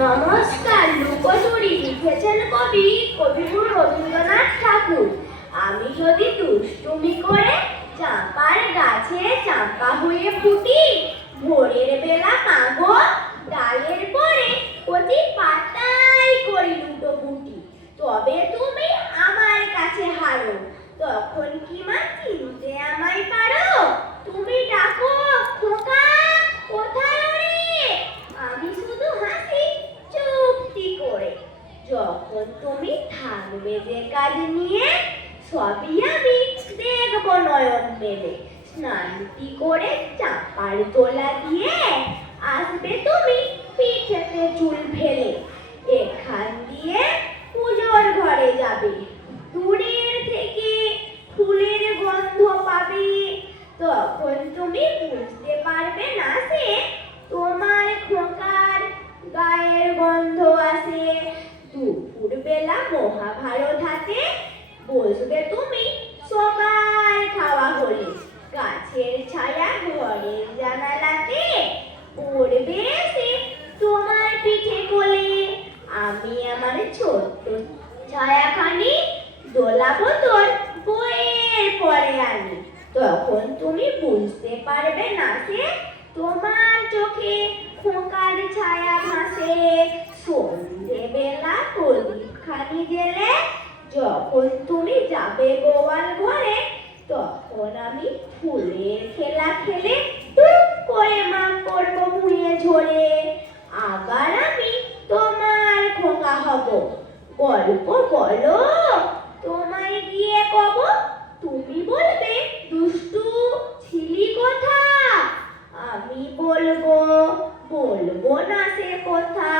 নমস্কার। লুকোচুরি লিখেছেন কবিগুরু রবীন্দ্রনাথ ঠাকুর। আমি যদি দুষ্টুমি করে চাঁপার গাছে চাঁপা হয়ে ফুটি, ভোরের বেলা মাগো ডালের পরে অতি পাতাই করি লুটোপুটি, তবে তুমি আমার কাছে হারো, তখন কি মা চিনতে আমায় পারো? তুমি ডাকো খোকা কোথায় রে, আমি শুধু হাসি চুপটি করে। যখন তুমি থাকবে যে কাজ নিয়ে, সবই আমি দেখব নয়ন মেলে। স্নানটি করে চাপার তোলা দিয়ে আসবে তুমি পিঠেতে চুল ফেলে। এখান দিয়ে পুজোর ঘরে যাবে, দূরের থেকে ফুলের গন্ধ পাবে। তখন তুমি বুঝতে পারবে না সে তোমার খোকার গায়ের গন্ধ আসে। দুপুর বেলা মহাভারত হাতে বসবে তুমি সবার খাওয়া হলে, গাছের ছায়া ঘরের জানালাতে পড়বে এসে তোমার পিঠে কোলে। আমি আমার ছোট্ট ছায়াখানি দোলাবো তোর বইয়ের পরে আনি, তখন তুমি বুঝতে পারবে না সে তোমার চোখে খোকার ছায়া ভাসে। সন্ধে বেলা প্রদীপ খানি জেলে যখন তুমি যাবে গোয়াল ঘরে, তখন আমি ফুলের খেলা খেলে টুক করে মা করবো মুড়িয়ে ঝরে। আবার আমি তোমার খোকা হব, গল্প বলো তোমায় গিয়ে কব। তুমি বলবে দুষ্টু ছিলি কোথা, আমি বলবো না সে কথা।